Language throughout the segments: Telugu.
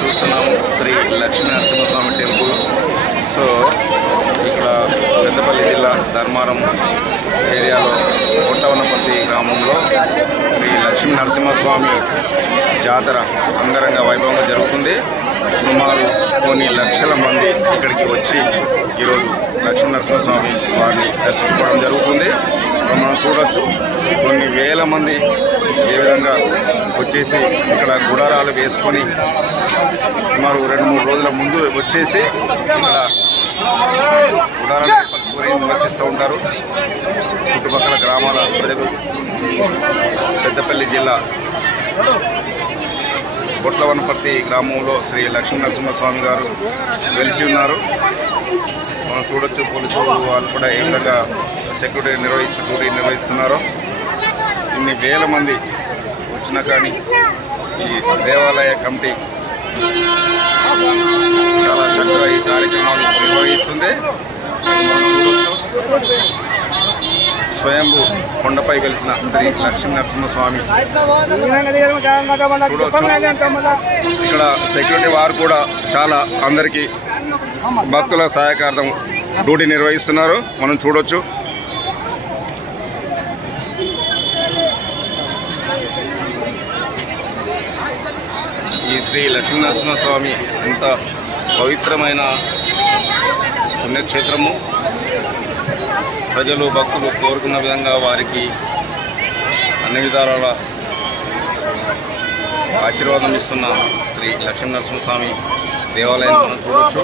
చూస్తున్నాము శ్రీ లక్ష్మీ నరసింహస్వామి టెంపుల్. సో ఇక్కడ పెద్దపల్లి జిల్లా ధర్మారం ఏరియాలో పుట్టవనపర్తి గ్రామంలో శ్రీ లక్ష్మీ నరసింహస్వామి జాతర అంగరంగ వైభవంగా జరుగుతుంది. సుమారు కొన్ని లక్షల మంది ఇక్కడికి వచ్చి ఈరోజు లక్ష్మీ నరసింహస్వామి వారిని దర్శించుకోవడం జరుగుతుంది. మనం చూడొచ్చు కొన్ని వేల మంది ఏ విధంగా వచ్చేసి ఇక్కడ గుడారాలు వేసుకొని సుమారు రెండు మూడు రోజుల ముందు వచ్చేసి ఇక్కడ గుడారాలు ఏర్పరచుకొని నివసిస్తూ ఉంటారు. చుట్టుపక్కల గ్రామాల ప్రజలు పెద్దపల్లి జిల్లా బొట్లవనపర్తి గ్రామంలో శ్రీ లక్ష్మీ నరసింహస్వామి గారు వెలిసి ఉన్నారు. మనం చూడొచ్చు పోలీసు వాళ్ళు కూడా ఏ విధంగా సెక్యూరిటీ నిర్వహిస్తూ డ్యూటీ నిర్వహిస్తున్నారో. ఇన్ని వేల మంది వచ్చినా కానీ ఈ దేవాలయ కమిటీ చాలా చక్కగా ఈ కార్యక్రమాలు నిర్వహిస్తుంది. స్వయంభు స్వయంభూ కొండపై కలిసిన శ్రీ లక్ష్మీ నరసింహస్వామి ఇక్కడ సెక్యూరిటీ వారు కూడా చాలా అందరికీ భక్తుల సహాయకార్థం డ్యూటీ నిర్వహిస్తున్నారు. మనం చూడొచ్చు. ఈ శ్రీ లక్ష్మీనరసింహస్వామి ఎంత పవిత్రమైన పుణ్యక్షేత్రము. ప్రజలు భక్తులు కోరుకున్న విధంగా వారికి అన్ని విధాల ఆశీర్వాదం ఇస్తున్న శ్రీ లక్ష్మీ నరసింహస్వామి దేవాలయం మనం చూడొచ్చు.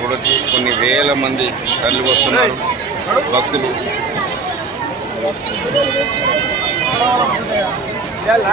చూడొచ్చు కొన్ని వేల మంది తరలి వస్తున్నారు. భక్తులు. ಅಲ್ಲ